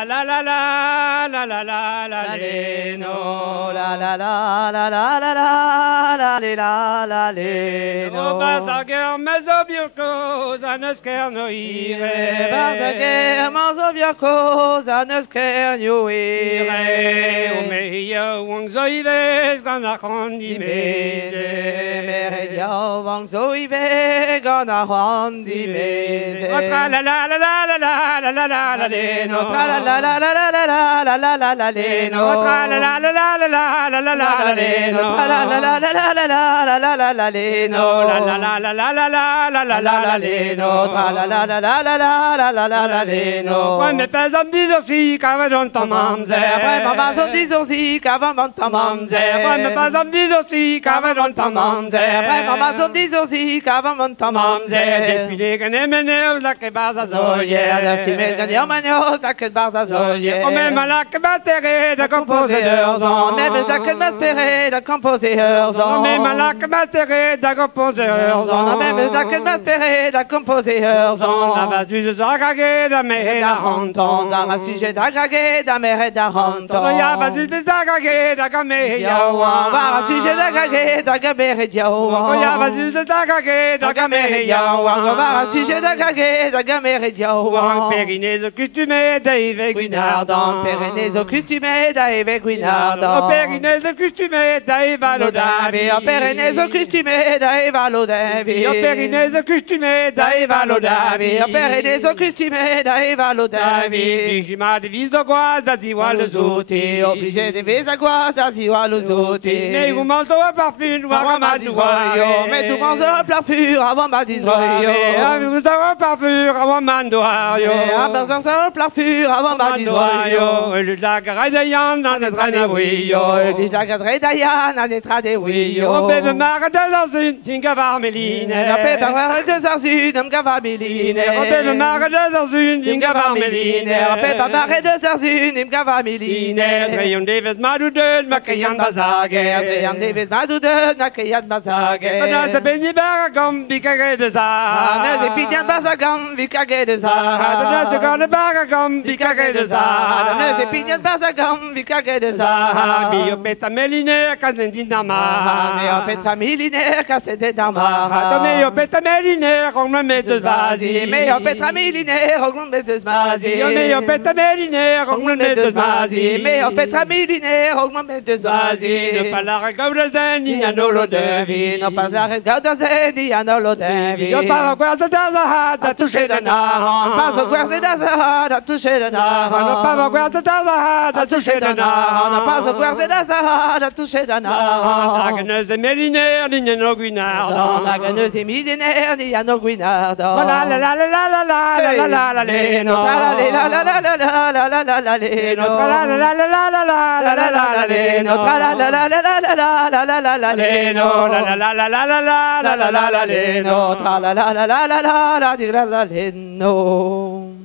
La la la la la la la le no la la la la la la la la le la la le no Bazager mezobioko zanesker no ire Bazager mezobioko zanesker no ire Omeia wang zoives gana kondi meze Meredia wang zoive gana kondi meze Otra la la la la la la la la la le no la la la la la la la la la la le no la la la la la la la la la le no la la la la la la la la la la le no la la la la la la la la la la le no la la la la la la la la la la le no Poi me pesa di dosi cavadon tamamze Poi mama son di dosi cavadon tamamze Poi me pesa di dosi cavadon tamamze Poi mama son di dosi cavadon tamamze Depuis les ganemene la che basa zoye Adesso mi vediamo magno da che basa zoye O même la che battere da compositeurs on même la que battere da compositeurs on même la che battere da compositeurs on même la que battere da compositeurs on la base du zagage da me la honton da ma sujet da gage da mere da honton on ya base du zagage da game ya va ma sujet da gage da gamere ya on ya base du zagage da game ya va ma sujet da gage da gamere ya Périnese costumé d'Yves Guinardon Périnese costumé d'Yves Guinardon Périnese costumé d'Yves Lodavi Périnese costumé d'Yves Lodavi Périnese costumé d'Yves Lodavi Périnese costumé d'Yves Lodavi Digima de vis de guaz da ziwal zuti Obligé de vis de guaz da ziwal zuti Mais vous manteau à parfum avant ma disroyo Mais tout mange un plat pur avant ma disroyo Vous avez un parfum avant mandoario besoin un plat pur avant ma disroyo Le lagre d'Ayan dans le tranéouio Les lagre d'Ayan dans le tranéouio On peut me marre de l'azune, une gavar méline On peut me marre de l'azune, une gavar méline On peut me marre de l'azune, une gavar méline On peut me marre de l'azune, une gavar méline Rayon Davis Madoudel, Makayan Bazager Rayon Davis Madoudel, Makayan Bazager On a béni baragam, bicagé de zar On a béni baragam, bicagé de zar On a gone baragam, bicagé de zar On a béni baragam, bicagé de zar Bio peta melinaire, kazendinama Neo petra milinaire, casse de damar Neo peta melinaire, on me met de vazi Neo petra milinaire, on me met de smazi Neo peta melinaire, on me met de vazi Neo petra milinaire, on me met de smazi Ne pas la regaudazen, ni a nolo devi Non pas la regaudazen, ni a nolo devi Ne pas la guarda d'Azahad, a touché de naran Pas la guarda d'Azahad, a touché de naran Ne pas la guarda d'Azahad, a touché de naran Pas la guarda d'Azahad, a touché de naran Agneuse melinaire, ni no guinardon Agneuse milinaire, ni a no guinardon La la la la la la la la la la le no la la la la la la la la la la le no la la la la la la la la la la le no la la la la la la la la la la le no la la la la la la la la la la le no la la la la la la la la la le no